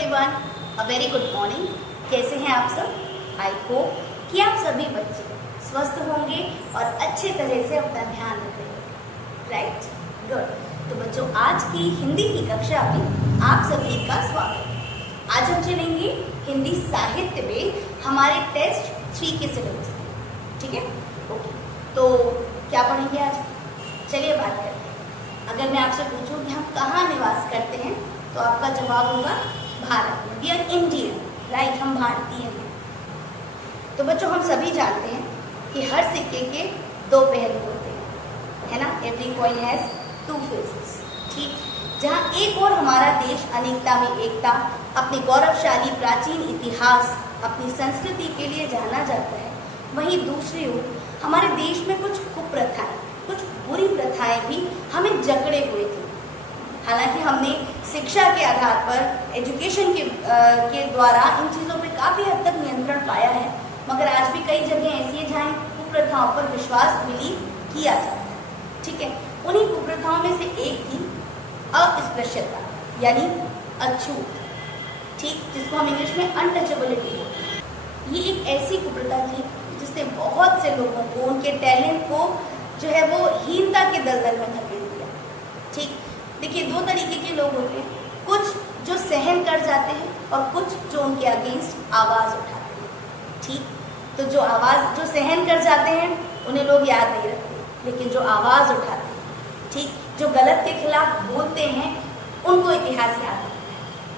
Everyone, a very good morning. कैसे हैं आप सब? आई होप कि आप सभी बच्चे स्वस्थ होंगे और अच्छे तरह से अपना ध्यान रखेंगे। Right, good. तो बच्चों, आज की हिंदी की कक्षा में आप सभी का स्वागत है। आज हम चलेंगे हिंदी साहित्य में हमारे टेस्ट 3 के सिलेबस में। ठीक है, ओके। तो क्या पढ़ेंगे आज? चलिए बात करते हैं। अगर मैं आपसे पूछूं कि हम कहाँ निवास करते हैं तो आपका जवाब होगा भारत में। वी आर इंडियन, राइट, हम भारतीय हैं। तो बच्चों, हम सभी जानते हैं कि हर सिक्के के 2 पहलू होते हैं, है ना। Every coin has 2 faces. ठीक, जहाँ एक और हमारा देश अनेकता में एकता, अपने गौरवशाली प्राचीन इतिहास, अपनी संस्कृति के लिए जाना जाता है, वहीं दूसरी ओर हमारे देश में कुछ कुप्रथाएं, कुछ बुरी प्रथाएं भी हमें जकड़े हुए थी। हालांकि हमने शिक्षा के आधार पर, एजुकेशन के द्वारा इन चीज़ों पे काफ़ी हद तक नियंत्रण पाया है, मगर आज भी कई जगह ऐसी है जहाँ कुप्रथाओं पर विश्वास विलीन किया जाता है। ठीक है, उन्हीं कुप्रथाओं में से एक थी अस्पृश्यता, यानी अछूत। ठीक, जिसको हम इंग्लिश में अनटचेबिलिटी बोलते हैं। ये एक ऐसी कुप्रथा थी जिसने बहुत से लोगों को, उनके टैलेंट को जो है वो हीनता के दलदल में धकेल दिया। ठीक, देखिए 2 तरीके के लोग होते हैं, कुछ जो सहन कर जाते हैं और कुछ जो उनके अगेंस्ट आवाज़ उठाते हैं। ठीक, तो जो सहन कर जाते हैं उन्हें लोग याद नहीं रखते, लेकिन जो आवाज़ उठाते हैं, ठीक, जो गलत के खिलाफ बोलते हैं, उनको इतिहास याद रखता है।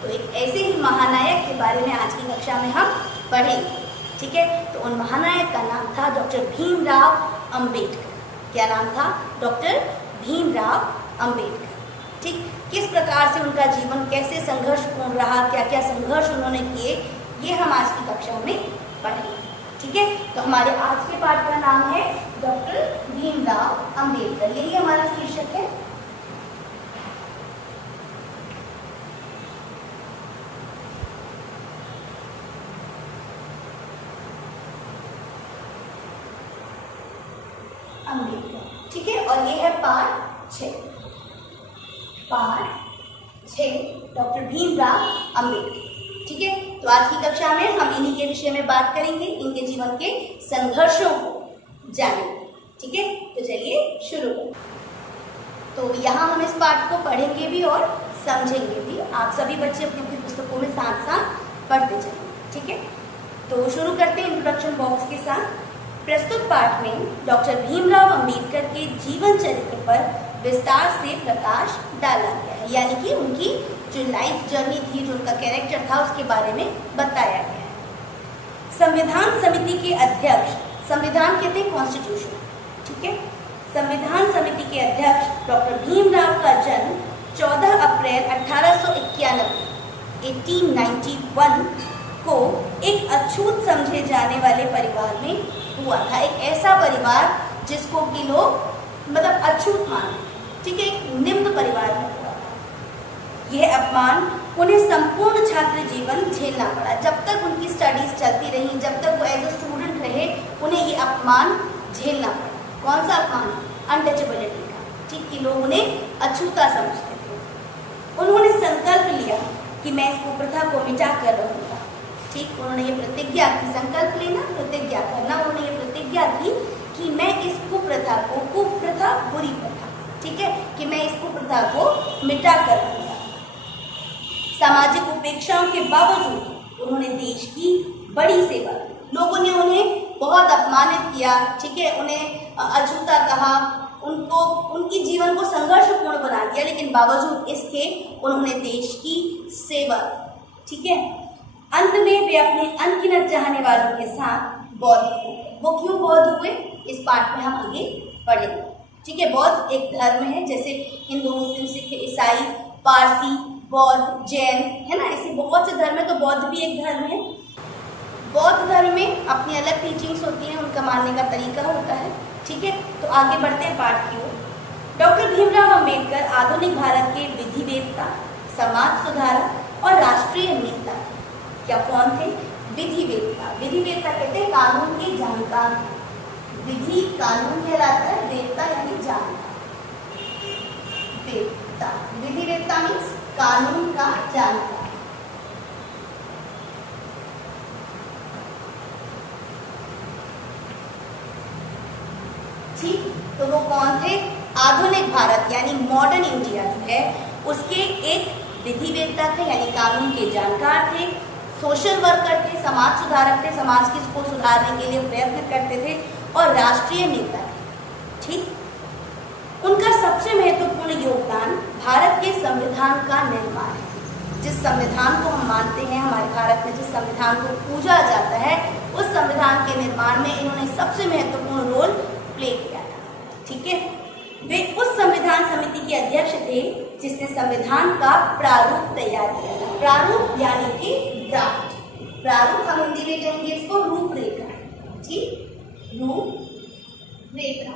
तो एक ऐसे ही महानायक के बारे में आज की कक्षा में हम पढ़ेंगे। ठीक है, तो उन महानायक का नाम था डॉक्टर भीमराव अंबेडकर। क्या नाम था? डॉक्टर भीमराव अंबेडकर। ठीक, किस प्रकार से उनका जीवन कैसे संघर्षपूर्ण रहा, क्या क्या संघर्ष उन्होंने किए, ये हम आज की कक्षा में पढ़ेंगे। ठीक है, तो हमारे आज के पाठ का नाम है डॉक्टर भीमराव अंबेडकर। यही हमारा शीर्षक है। अंबेडकर। ठीक है, और ये है पाठ 6। पाठ 6, डॉक्टर भीमराव अंबेडकर। ठीक है, तो आज की कक्षा में हम इन्हीं के विषय में बात करेंगे, इनके जीवन के संघर्षों को जानेंगे। ठीक है, तो चलिए शुरू करें। तो यहाँ हम इस पाठ को पढ़ेंगे भी और समझेंगे भी। आप सभी बच्चे अपनी अपनी पुस्तकों में साथ साथ पढ़ते चलेंगे। ठीक है, तो शुरू करते हैं इंट्रोडक्शन बॉक्स के साथ। प्रस्तुत पाठ में डॉक्टर भीमराव अंबेडकर के जीवन चरित्र पर विस्तार से प्रकाश डाला गया है, यानी कि उनकी जो लाइफ जर्नी थी, जो उनका कैरेक्टर था, उसके बारे में बताया गया है। संविधान समिति के अध्यक्ष, संविधान कहते हैं कॉन्स्टिट्यूशन। ठीक है, संविधान समिति के अध्यक्ष डॉक्टर भीमराव का जन्म 14 अप्रैल 1891 को एक अछूत समझे जाने वाले परिवार में हुआ था। एक ऐसा परिवार जिसको कि लोग मतलब अछूत मानते। ठीक है, एक निम्न परिवार में हुआ था। यह अपमान उन्हें संपूर्ण छात्र जीवन झेलना पड़ा। जब तक उनकी स्टडीज चलती रही, जब तक वो एज ए स्टूडेंट रहे, उन्हें ये अपमान झेलना पड़ा। कौन सा अपमान? अनटचेबिलिटी का। ठीक, कि लोग उन्हें अछूता समझते थे। उन्होंने संकल्प लिया कि मैं इस कुप्रथा को मिटा कर रहूँगा। ठीक, उन्होंने ये प्रतिज्ञा की, संकल्प लेना, प्रतिज्ञा करना। उन्होंने ये प्रतिज्ञा की कि मैं इस कुप्रथा को, कुप्रथा बुरी प्रथा, ठीक है, कि मैं इस कुप्रथा को मिटा कर रहूँगा। सामाजिक उपेक्षाओं के बावजूद उन्होंने देश की बड़ी सेवा की। लोगों ने उन्हें बहुत अपमानित किया, ठीक है, उन्हें अछूता कहा, उनको, उनकी जीवन को संघर्षपूर्ण बना दिया, लेकिन बावजूद इसके उन्होंने देश की सेवा की। ठीक है, अंत में वे अपने अनगिनत चाहने वालों के साथ बौद्ध हुए। वो क्यों बौद्ध हुए, इस पाठ में हम आगे पढ़ेंगे। ठीक है, बौद्ध एक धर्म है, जैसे हिंदू, मुस्लिम, सिख, ईसाई, पारसी, बौद्ध, जैन, है ना, ऐसे बहुत से धर्म है, तो बौद्ध भी एक धर्म है। बौद्ध धर्म में अपनी अलग टीचिंग्स होती हैं, उनका मानने का तरीका होता है। ठीक है, तो आगे बढ़ते हैं पाठ की ओर। डॉक्टर भीमराव अंबेडकर आधुनिक भारत के विधिवेत्ता, समाज सुधारक और राष्ट्रीय नेता। क्या कौन थे? विधिवेत्ता। विधिवेत्ता कहते हैं कानून के जानकार। विधि कानून कहलाता है, वेत्ता यानी जानकार। वेत्ता, विधिवेत्ता मीन्स कानून का जानकार। तो वो कौन थे? आधुनिक भारत यानी मॉडर्न इंडिया जो है उसके एक विधिवेत्ता थे, यानी कानून के जानकार थे, सोशल वर्कर थे, समाज सुधारक थे, समाज को सुधारने के लिए प्रयत्न करते थे, और राष्ट्रीय नेता थे। ठीक, उनका सबसे महत्वपूर्ण योगदान भारत के संविधान का निर्माण है। जिस संविधान को हम मानते हैं, हमारे भारत में जिस संविधान को पूजा जाता है, उस संविधान के निर्माण में इन्होंने सबसे महत्वपूर्ण रोल प्ले किया था। ठीक है, वे उस संविधान समिति के अध्यक्ष थे जिसने संविधान का प्रारूप तैयार किया था। प्रारूप यानी कि ड्राफ्ट। प्रारूप हम हिंदी में कहेंगे इसको रूपरेखा। ठीक, रूपरेखा,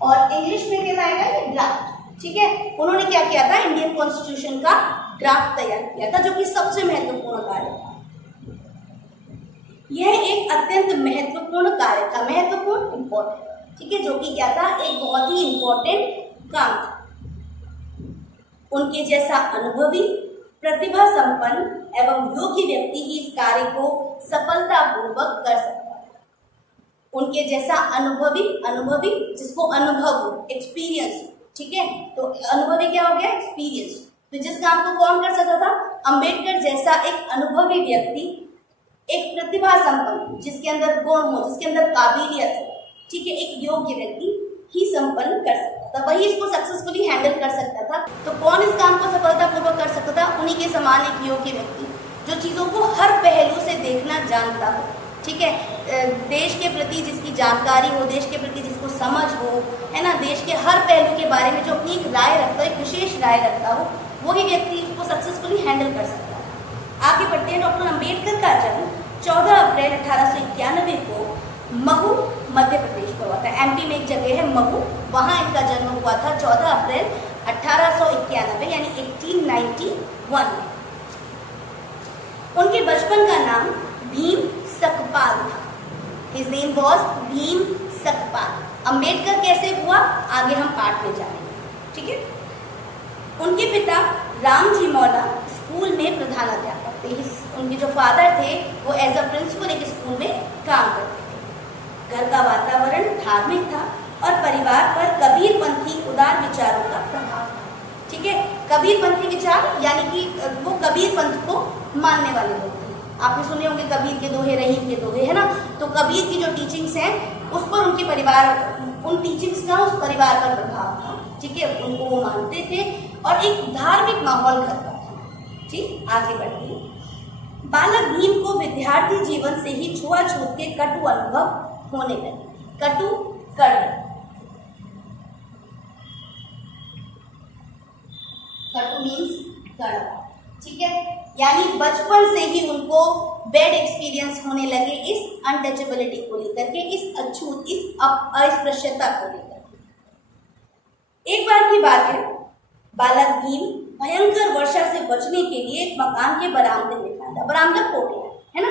और इंग्लिश में कहलाएगा ये ड्राफ्ट। ठीक है, उन्होंने क्या किया था? इंडियन कॉन्स्टिट्यूशन का ड्राफ्ट तैयार किया था, जो कि सबसे महत्वपूर्ण कार्य था। यह एक अत्यंत महत्वपूर्ण कार्य था, महत्वपूर्ण इंपॉर्टेंट। ठीक है, जो कि क्या था? एक बहुत ही इंपॉर्टेंट काम था। उनके जैसा अनुभवी, प्रतिभा संपन्न एवं योग्य व्यक्ति ही इस कार्य को सफलतापूर्वक कर सकता है। उनके जैसा अनुभवी जिसको अनुभव हो, एक्सपीरियंस। ठीक है, तो अनुभवी क्या हो गया? एक्सपीरियंस। तो जिस काम को कौन कर सकता था? अंबेडकर जैसा एक अनुभवी व्यक्ति, एक प्रतिभा संपन्न, जिसके अंदर गुण हो, जिसके अंदर काबिलियत हो। ठीक है, एक योग्य व्यक्ति ही संपन्न कर सकता था, वही इसको सक्सेसफुली हैंडल कर सकता था। तो कौन इस काम को सफलतापूर्वक कर सकता था? उन्हीं के समान एक योग्य व्यक्ति, जो चीज़ों को हर पहलू से देखना जानता हो। ठीक है, देश के प्रति जिसकी जानकारी हो, देश के प्रति जिसको समझ हो, है ना, देश के हर पहलू के बारे में जो अपनी एक राय रखता हो, एक विशेष राय रखता हो, वही व्यक्ति उसको सक्सेसफुली हैंडल कर सकता है। आगे बढ़ते हैं। डॉक्टर अंबेडकर का जन्म 14 अप्रैल 1891 को महू, मध्य प्रदेश में हुआ था। एमपी में एक जगह है महू, वहाँ इनका जन्म हुआ था 14 अप्रैल 1891 यानी 1891 में। उनके बचपन का नाम भीम सकपाल था। His name was Bhim Sakpal. Ambedkar कैसे हुआ, आगे हम पाठ में जानेंगे। ठीक है, उनके पिता रामजी मौला स्कूल में प्रधानाध्यापक थे। उनके जो फादर थे वो एज अ प्रिंसिपल एक स्कूल में काम करते थे। घर का वातावरण धार्मिक था और परिवार पर कबीरपंथी उदार विचारों का प्रभाव था। ठीक है, कबीरपंथी विचार यानी कि वो कबीर पंथ को मानने वाले लोग थे। आपने सुने होंगे कबीर के दोहे, रहीम के दोहे, है ना। तो कबीर की जो टीचिंग्स हैं उस पर उनके परिवार, उन टीचिंग्स का उस परिवार पर प्रभाव था। ठीक है, उनको वो मानते थे और एक धार्मिक माहौल घर का था। ठीक, आगे बढ़ते हैं। बालक भीम को विद्यार्थी जीवन से ही छुआछूत के कटु अनुभव होने लगे। कटु, कड़वे। कटु मीन्स कड़वा। ठीक है, यानी बचपन से ही उनको बैड एक्सपीरियंस होने लगे इस अनटचेबिलिटी को लेकर के, इस अछूत, इस अस्पृश्यता को लेकर। एक बार की बात है, बालक भीम भयंकर वर्षा से बचने के लिए एक मकान के बरामदे में खड़ा, बरामदा कोठिया है ना।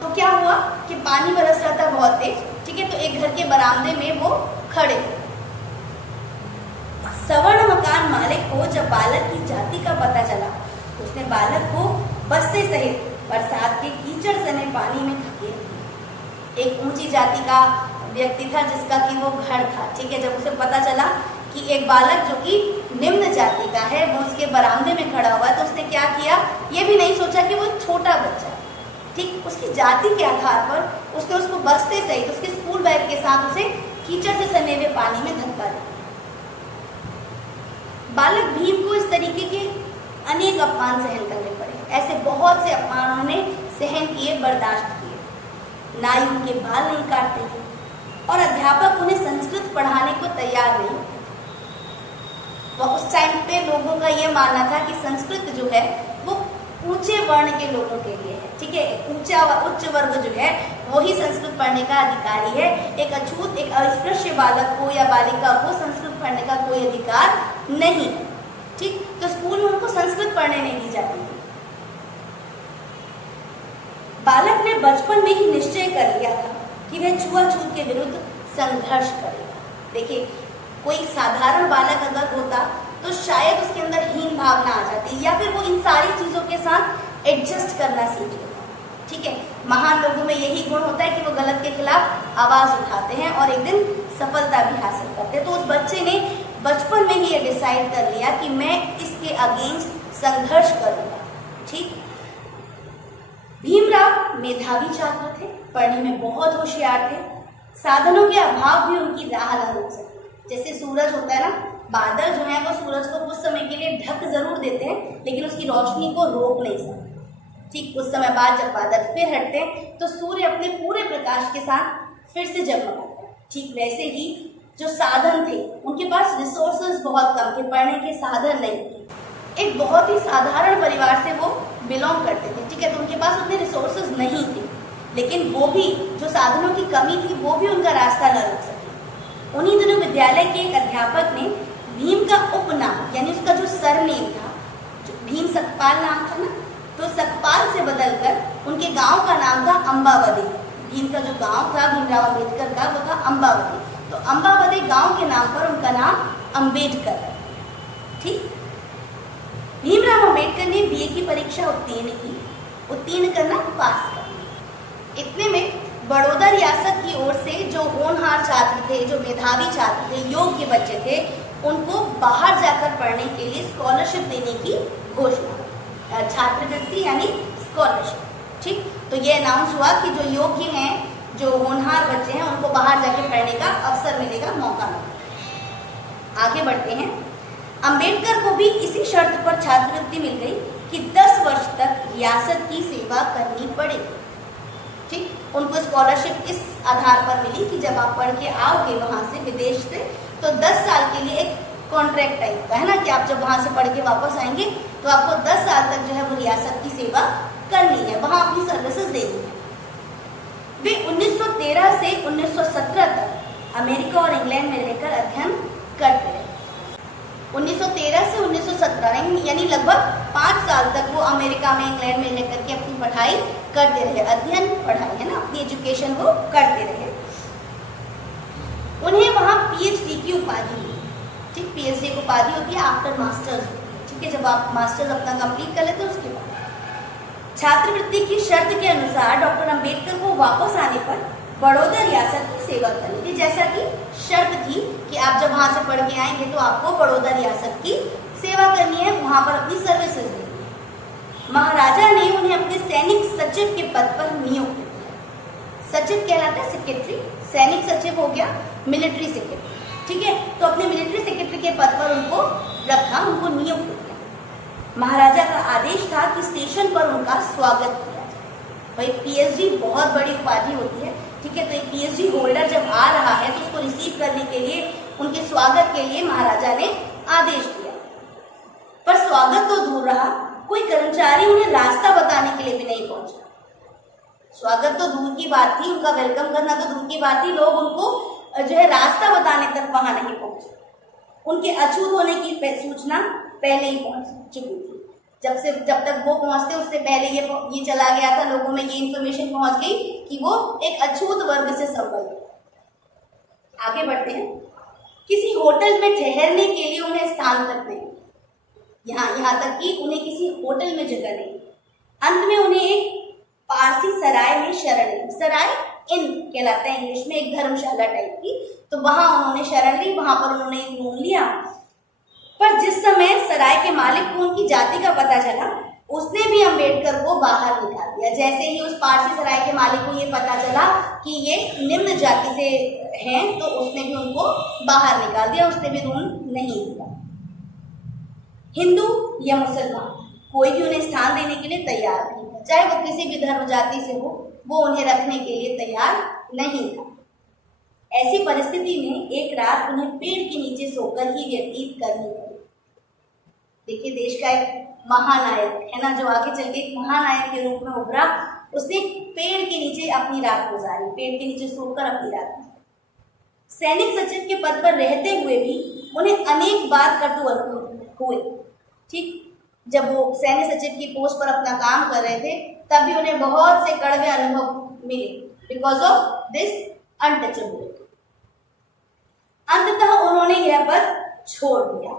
तो क्या हुआ कि पानी बरस रहा था बहुत तेज। ठीक है, तो एक घर के बरामदे में वो खड़े। सवर्ण मकान मालिक को जब बालक की जाति का पता चला तो उसने बालक को बस्ते सहित बरसात के कीचड़ सने पानी में धकेल। एक ऊंची जाति का व्यक्ति था जिसका कि वो घर था। ठीक है, जब उसे पता चला कि एक बालक जो कि निम्न जाति का है वो उसके बरामदे में खड़ा हुआ है, तो उसने क्या किया, ये भी नहीं सोचा कि वो छोटा बच्चा, ठीक, उसकी जाति के आधार पर उसने उसको बस्ते सहित उसके स्कूल बैग के साथ उसे कीचड़ से सने हुए पानी में धक्का दिया। बालक भीम को इस तरीके के अनेक अपमान सहन करने पड़े। ऐसे बहुत से अपमान उन्होंने सहन किए, बर्दाश्त किए। नाई उनके बाल नहीं काटते थे और अध्यापक उन्हें संस्कृत पढ़ाने को तैयार नहीं। तो उस टाइम पे लोगों का ये मानना था कि संस्कृत जो है वो ऊंचे वर्ण के लोगों के लिए है। ठीक है, उच्च वर्ग जो है वही संस्कृत पढ़ने का अधिकारी है। एक अछूत, एक अस्पृश्य बालक को या बालिका को संस्कृत पढ़ने का कोई अधिकार नहीं। ठीक, तो स्कूल में उनको संस्कृत पढ़ने नहीं दी जाती थी। बालक ने बचपन में ही निश्चय कर लिया था कि वह छुआछूत के विरुद्ध संघर्ष करेगा। देखिए, कोई साधारण बालक अगर होता तो शायद उसके अंदर हीन भावना आ जाती या फिर वो इन सारी चीजों के साथ एडजस्ट करना सीख लेता। ठीक है, महान लोगों में यही गुण होता है कि वो गलत के खिलाफ आवाज उठाते हैं और एक दिन सफलता भी हासिल करते हैं। तो उस बच्चे ने बचपन में ही ये डिसाइड कर लिया कि मैं इसके अगेंस्ट संघर्ष करूंगा। ठीक, भीमराव मेधावी छात्र थे, पढ़ने में बहुत होशियार थे। साधनों के अभाव भी उनकी राह न रोक सके। जैसे सूरज होता है ना, बादल जो है वो सूरज को कुछ समय के लिए ढक जरूर देते हैं लेकिन उसकी रोशनी को रोक नहीं सकते। ठीक, कुछ समय बाद जब बादल फिर हटते हैं तो सूर्य अपने पूरे प्रकाश के साथ फिर से जगमगाता है। ठीक वैसे ही जो साधन थे, उनके पास रिसोर्सेज बहुत कम थे, पढ़ने के साधन नहीं थे। एक बहुत ही साधारण परिवार से वो बिलोंग करते थे। ठीक है, तो उनके पास उतने रिसोर्सेज नहीं थे, लेकिन वो भी जो साधनों की कमी थी वो भी उनका रास्ता न रोक सके। उन्हीं दिनों विद्यालय के एक अध्यापक ने भीम का उपनाम यानी उसका जो सरनेम था, जो भीम सतपाल नाम था ना, तो सतपाल से बदलकर उनके गांव का नाम था अम्बावदी। भीम का जो गांव था भीमराव अंबेडकर का, वो था अम्बावदी। तो अम्बावदी गांव के नाम पर उनका नाम अंबेडकर है। ठीक, भीमराव अंबेडकर ने बीए की परीक्षा उत्तीर्ण करना, पास करना। इतने में बड़ौदा रियासत की ओर से जो होनहार छात्र थे, जो मेधावी छात्र थे, योग्य बच्चे थे, उनको बाहर जाकर पढ़ने के लिए स्कॉलरशिप देने की घोषणा, छात्रवृत्ति यानी स्कॉलरशिप। ठीक, तो ये अनाउंस हुआ कि जो योग्य हैं, जो होनहार बच्चे हैं, उनको बाहर जाके पढ़ने का अवसर मिलेगा, मौका मिलेगा। आगे बढ़ते हैं। अंबेडकर को भी इसी शर्त पर छात्रवृत्ति मिल गई कि 10 वर्ष तक रियासत की सेवा करनी पड़ेगी। ठीक, उनको स्कॉलरशिप इस आधार पर मिली कि जब आप पढ़ के आओगे वहां से, विदेश से, तो 10 साल के लिए एक कॉन्ट्रैक्ट टाइप का है ना, कि आप जब वहां से पढ़ के वापस आएंगे तो आपको 10 साल तक जो है वो रियासत की सेवा करनी है, वहां अपनी सर्विसेज देनी है। वे 1913 से 1917 तक अमेरिका और इंग्लैंड में रहकर अध्ययन करते रहे। 1913 से 1917 यानी लगभग 5 साल तक वो अमेरिका में, इंग्लैंड में रह करके अपनी पढ़ाई करते रहे, अध्ययन पढ़ाई है ना, अपनी एजुकेशन वो करते रहे। उन्हें वहां पीएचडी की उपाधि मिली। ठीक, पीएचडी की उपाधि होती है आफ्टर मास्टर्स। ठीक है, जब आप मास्टर्स अपना कंप्लीट कर लेते हैं उसके बाद छात्रवृत्ति की शर्त के अनुसार डॉक्टर अंबेडकर को वापस आने पर बड़ौदा रियासत की सेवा करनी थी। जैसा कि शर्त थी कि आप जब वहां से पढ़ के आएंगे तो आपको बड़ौदा रियासत की सेवा करनी है, वहां पर अपनी सर्विसेज देनी है। महाराजा ने उन्हें अपने सैनिक सचिव के पद पर नियुक्त किया। सचिव कहलाता है सेक्रेटरी, सैनिक सचिव हो गया मिलिट्री सेक्रेटरी। ठीक है, तो अपने मिलिट्री सेक्रेटरी के पद पर उनको रखा, उनको नियुक्त किया। महाराजा का आदेश था कि स्टेशन पर उनका स्वागत किया जाए। भाई पीएचडी बहुत बड़ी उपाधि होती है। ठीक है, तो एक पीएचडी होल्डर जब आ रहा है तो उसको रिसीव करने के लिए, उनके स्वागत के लिए महाराजा ने आदेश दिया। पर स्वागत तो दूर रहा, कोई कर्मचारी उन्हें रास्ता बताने के लिए भी नहीं पहुंचा। स्वागत तो दूर की बात थी, उनका वेलकम करना तो दूर की बात थी, लोग उनको जो है रास्ता बताने तक वहां नहीं पहुंचे। उनके अछूत होने की सूचना पहले ही पहुंच चुकी थी। जब तक वो पहुंचते उससे पहले ये चला गया था, लोगों में ये इन्फॉर्मेशन पहुंच गई कि वो एक अछूत वर्ग से संबंधित है। आगे बढ़ते हैं। किसी होटल में ठहरने के लिए उन्हें स्थान तक नहीं, यहाँ तक कि उन्हें किसी होटल में जगह नहीं। अंत में उन्हें एक पारसी सराय में शरण ली। सराय इन कहलाता है इंग्लिश में, एक धर्मशाला टाइप की। तो वहां उन्होंने शरण ली, वहां पर उन्होंने एक रूम लिया। पर जिस समय सराय के मालिक को उनकी जाति का पता चला, उसने भी अंबेडकर को बाहर निकाल दिया। जैसे ही उस पारसी सराय के मालिक को ये पता चला कि ये निम्न जाति से हैं, तो उसने भी उनको बाहर निकाल दिया, उसने भी रूम नहीं दिया। हिंदू या मुसलमान कोई भी उन्हें स्थान देने के लिए तैयार नहीं था, चाहे वो किसी भी धर्म जाति से हो, वो उन्हें रखने के लिए तैयार नहीं था। ऐसी परिस्थिति में एक रात उन्हें पेड़ के नीचे सोकर ही व्यतीत करनी पड़ी। देखिए, देश का एक महानायक है ना, जो आगे चल के एक महानायक के रूप में उभरा, उसने पेड़ के नीचे अपनी रात गुजारी, पेड़ के नीचे सोकर अपनी रात गुजारी। सैनिक सचिव के पद पर रहते हुए भी उन्हें अनेक बार कटु अनुभव हुए। ठीक, जब वो सैन्य सचिव की पोस्ट पर अपना काम कर रहे थे, तभी उन्हें बहुत से कड़वे अनुभव मिले बिकॉज ऑफ दिस अनटचेबिलिटी। अंततः उन्होंने यह पद छोड़ दिया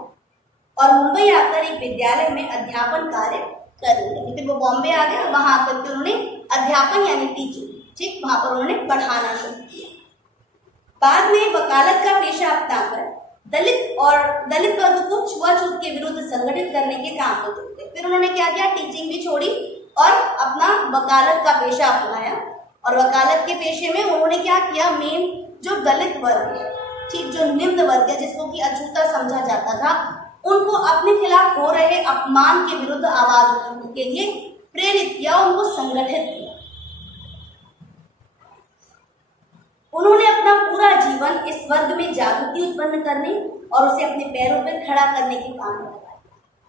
और मुंबई आकर एक विद्यालय में अध्यापन कार्य करने लगे। फिर वो बॉम्बे आ गए और वहां आकर के उन्होंने अध्यापन यानी टीचिंग, ठीक, वहां पर उन्होंने पढ़ाना शुरू किया। बाद में वकालत का पेशा अपनाकर दलित वर्ग को छुआछूत के विरुद्ध संगठित करने के काम में जुट गए। फिर उन्होंने क्या किया, टीचिंग भी छोड़ी और अपना वकालत का पेशा अपनाया। और वकालत के पेशे में उन्होंने क्या किया, मेन जो दलित वर्ग है, ठीक, जो निम्न वर्ग है जिसको कि अछूता समझा जाता था, उनको अपने खिलाफ हो रहे अपमान के विरुद्ध आवाज उठाने के लिए प्रेरित किया, उनको संगठित किया। उन्होंने अपना पूरा जीवन इस वर्ग में जागृति उत्पन्न करने और उसे अपने पैरों पर खड़ा करने के काम में लगाया।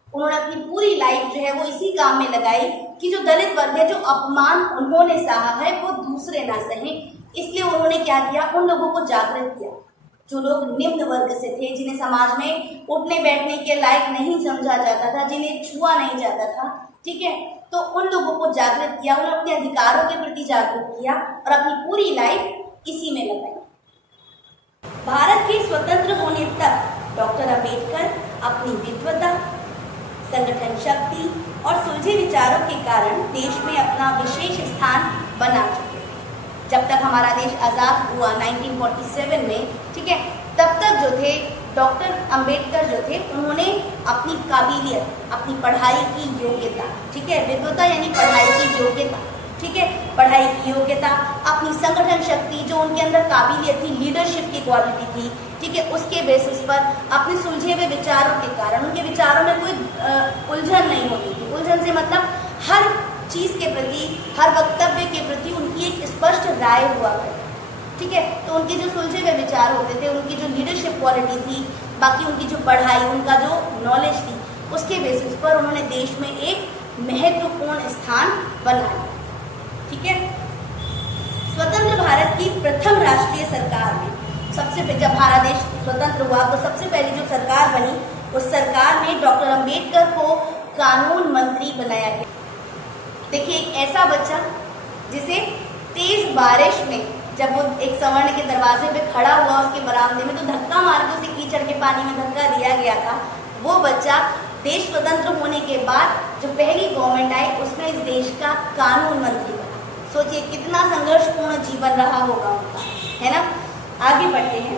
उन्होंने अपनी पूरी लाइफ जो है वो इसी काम में लगाई कि जो दलित वर्ग है, जो अपमान उन्होंने सहा है वो दूसरे ना सहे। इसलिए उन्होंने क्या किया, उन लोगों को जागृत किया जो लोग निम्न वर्ग से थे, जिन्हें समाज में उठने बैठने के लायक नहीं समझा जाता था, जिन्हें छुआ नहीं जाता था, ठीक है। तो उन लोगों को जागृत किया, उन्हें अपने अधिकारों के प्रति जागरूक किया और अपनी पूरी लाइफ इसी में लगाई। भारत के स्वतंत्र होने तक डॉक्टर अंबेडकर अपनी विद्वता, संगठन शक्ति और सुलझे विचारों के कारण देश में अपना विशेष स्थान बना चुके। जब तक हमारा देश आज़ाद हुआ 1947 में, ठीक है, तब तक जो थे डॉक्टर अंबेडकर जो थे, उन्होंने अपनी काबिलियत, अपनी पढ़ाई की योग्यता, ठीक है, विद्वता यानी पढ़ाई की योग्यता, ठीक है, पढ़ाई की योग्यता, अपनी संगठन शक्ति, जो उनके अंदर काबिलियत थी, लीडरशिप की क्वालिटी थी, ठीक है, उसके बेसिस पर अपने सुलझे हुए विचारों के कारण, उनके विचारों में कोई उलझन नहीं होती थी। उलझन से मतलब हर चीज के प्रति, हर वक्तव्य के प्रति उनकी एक स्पष्ट राय हुआ करती, ठीक है। तो उनके जो सुलझे हुए विचार होते थे, उनकी जो लीडरशिप क्वालिटी थी, बाकी उनकी जो पढ़ाई, उनका जो नॉलेज थी, उसके बेसिस पर उन्होंने देश में एक महत्वपूर्ण स्थान बना लिया, ठीक है। स्वतंत्र भारत की प्रथम राष्ट्रीय सरकार में जब हमारा देश स्वतंत्र हुआ तो सबसे पहली जो सरकार बनी, उस सरकार में डॉक्टर अंबेडकर को कानून मंत्री बनाया गया। देखिए, एक ऐसा बच्चा जिसे तेज बारिश में जब वो एक सवर्ण के दरवाजे पे खड़ा हुआ उसके बरामदे में, तो धक्का मार के उसे कीचड़ के पानी में धक्का दिया गया था, वो बच्चा देश स्वतंत्र होने के बाद जो पहली गवर्नमेंट आई उसमें इस देश का कानून मंत्री बना। सोचिए कितना संघर्षपूर्ण जीवन रहा होगा उनका, है ना। आगे बढ़ते हैं।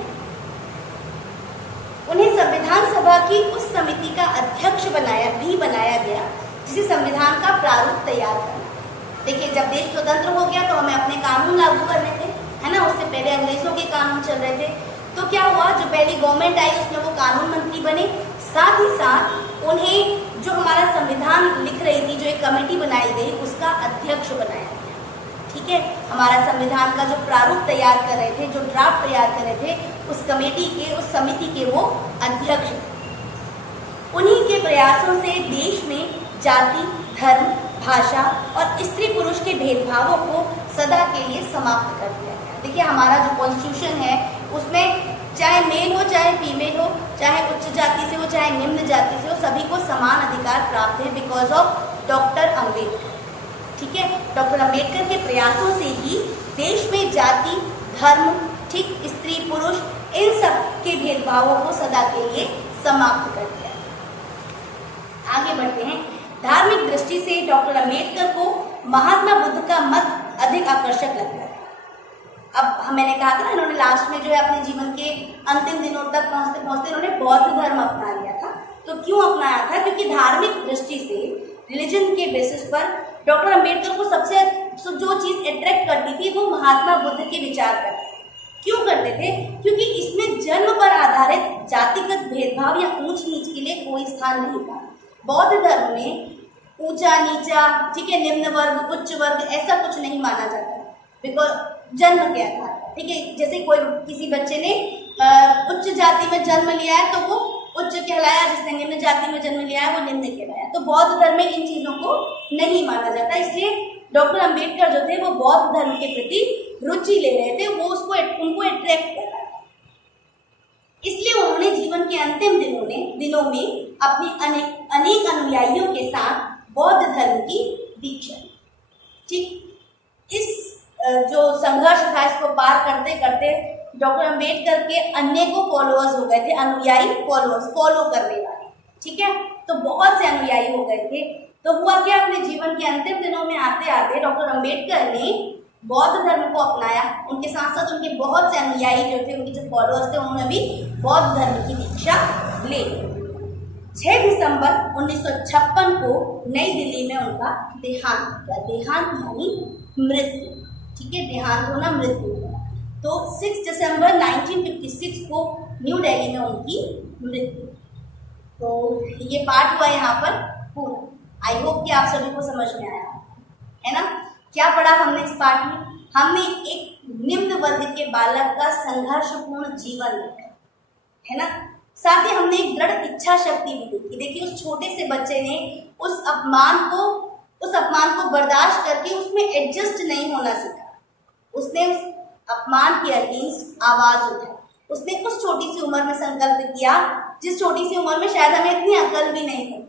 उन्हें संविधान सभा की उस समिति का अध्यक्ष बनाया गया जिसे संविधान का प्रारूप तैयार करना। देखिए, जब देश स्वतंत्र हो गया तो हमें अपने कानून लागू करने थे, है ना। उससे पहले अंग्रेजों के कानून चल रहे थे। तो क्या हुआ, जो पहली गवर्नमेंट आई उसमें वो कानून मंत्री बने। साथ ही साथ उन्हें जो हमारा संविधान लिख रही थी, जो एक कमेटी बनाई गई, उसका अध्यक्ष बनाया गया, ठीक है। हमारा संविधान का जो प्रारूप तैयार कर रहे थे, जो ड्राफ्ट तैयार कर रहे थे, उस कमेटी के, उस समिति के वो अध्यक्ष थे। उन्हीं के प्रयासों से देश में जाति, धर्म, भाषा और स्त्री पुरुष के भेदभावों को सदा के लिए समाप्त कर दिया गया। देखिए, हमारा जो कॉन्स्टिट्यूशन है उसमें चाहे मेल हो चाहे फीमेल हो, चाहे उच्च जाति से हो चाहे निम्न जाति से हो, सभी को समान अधिकार प्राप्त है बिकॉज ऑफ डॉक्टर अंबेडकर, ठीक है। डॉक्टर अंबेडकर के प्रयासों से ही देश में जाति, धर्म, ठीक, स्त्री पुरुष, इन सब के भेदभावों को सदा के लिए समाप्त कर दिया। आगे बढ़ते हैं। धार्मिक दृष्टि से डॉक्टर अंबेडकर को महात्मा बुद्ध का मत अधिक आकर्षक लगता है। अब मैंने कहा था ना, इन्होंने लास्ट में जो है अपने जीवन के अंतिम दिनों तक पहुंचते पहुंचते इन्होंने बौद्ध धर्म अपना लिया था। तो क्यों अपनाया था? क्योंकि धार्मिक दृष्टि से, रिलीजन के बेसिस पर डॉक्टर अंबेडकर को सबसे जो चीज अट्रैक्ट करती थी वो महात्मा बुद्ध के विचार करते। क्यों करते थे? क्योंकि इसमें जन्म पर आधारित जातिगत भेदभाव या ऊंच नीच के लिए कोई स्थान नहीं था। बौद्ध धर्म में ऊंचा नीचा, ठीक है, निम्न वर्ग, उच्च वर्ग, ऐसा कुछ नहीं माना जाता बिकॉज जन्म के आधार पर, ठीक है। जैसे कोई किसी बच्चे ने उच्च जाति में जन्म लिया है तो वो उच्च कहलाया, जिसने निम्न जाति में जन्म लिया है वो निम्न कहलाया। तो बौद्ध धर्म में इन चीजों को नहीं माना जाता, इसलिए डॉक्टर अंबेडकर जो थे वो बौद्ध धर्म के प्रति रुचि ले रहे थे, वो उनको अट्रैक्ट कर रहा था। इसलिए उन्होंने जीवन के अंतिम दिनों में अपने अनेक अनुयायियों के साथ बौद्ध धर्म की दीक्षा, ठीक। इस जो संघर्ष था इसको पार करते करते डॉक्टर अंबेडकर के अनेकों फॉलोअर्स हो गए थे, अनुयायी, फॉलोअर्स, फॉलो करने वाले, ठीक है। तो बहुत से अनुयायी हो गए थे। तो हुआ क्या, अपने जीवन के अंतिम दिनों में आते आते डॉक्टर अंबेडकर ने बौद्ध धर्म को अपनाया। उनके साथ साथ उनके बहुत से अनुयायी जो थे, उनके जो फॉलोअर्स थे, उन्होंने भी बौद्ध धर्म की दीक्षा ले। 6 दिसंबर 1956 को नई दिल्ली में उनका देहांत हुआ। देहांत यानी मृत्यु, ठीक है, देहांत होना, मृत्यु होना। तो 6 दिसंबर 1956 को न्यू दिल्ली में उनकी मृत्यु। तो ये पार्ट हुआ यहाँ पर पूरा। आई होप कि आप सभी को समझ में आया है ना। क्या पढ़ा हमने इस पाठ में? हमने एक निम्न वर्ग के बालक का संघर्षपूर्ण जीवन देखा, है ना। साथ ही हमने एक दृढ़ इच्छा शक्ति भी देखी। देखिए, उस छोटे से बच्चे ने उस अपमान को बर्दाश्त करके उसमें एडजस्ट नहीं होना सीखा। उसने उस अपमान के अगेंस्ट आवाज उठाई। उसने उस छोटी सी उम्र में संकल्प किया, जिस छोटी सी उम्र में शायद हमें इतनी अकल भी नहीं है,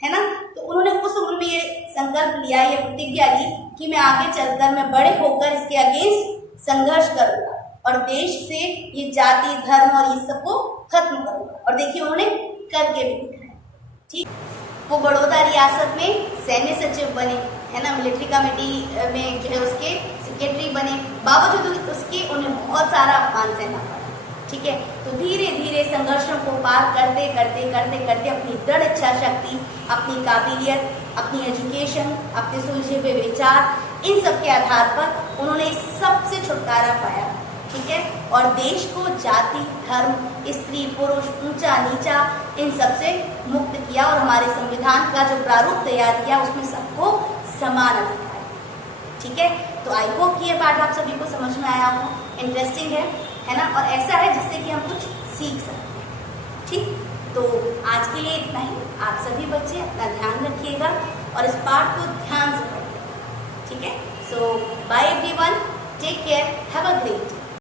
है ना। तो उन्होंने उस उम्र में ये संकल्प लिया, ये प्रतिज्ञा ली कि मैं आगे चलकर, मैं बड़े होकर इसके अगेंस्ट संघर्ष करूंगा और देश से ये जाति, धर्म और ये सबको खत्म करूंगा। और देखिए, उन्होंने करके भी दिखाया, ठीक। वो बड़ौदा रियासत में सैन्य सचिव बने, है ना, मिलिट्री कमेटी में जो है उसके सेक्रेटरी बने। बावजूद उसके उन्हें बहुत सारा अपमान सहना पड़ा, ठीक है। तो धीरे धीरे संघर्षों को पार करते करते करते करते अपनी दृढ़ इच्छा शक्ति, अपनी काबिलियत, अपनी एजुकेशन, अपने सुलझे हुए विचार, इन सब के आधार पर उन्होंने इस सब से छुटकारा पाया, ठीक है। और देश को जाति, धर्म, स्त्री, पुरुष, ऊंचा नीचा, इन सब से मुक्त किया और हमारे संविधान का जो प्रारूप तैयार किया उसमें सबको समान अधिकार, ठीक है। तो आई होप कि ये पाठ आप सभी को समझ में आया हो, इंटरेस्टिंग है ना, और ऐसा है जिससे कि हम कुछ सीख सकते हैं, ठीक। तो आज के लिए इतना ही। आप सभी बच्चे अपना ध्यान रखिएगा और इस पाठ को ध्यान से पढ़िएगा, ठीक है। So bye everyone, take care, have a great day.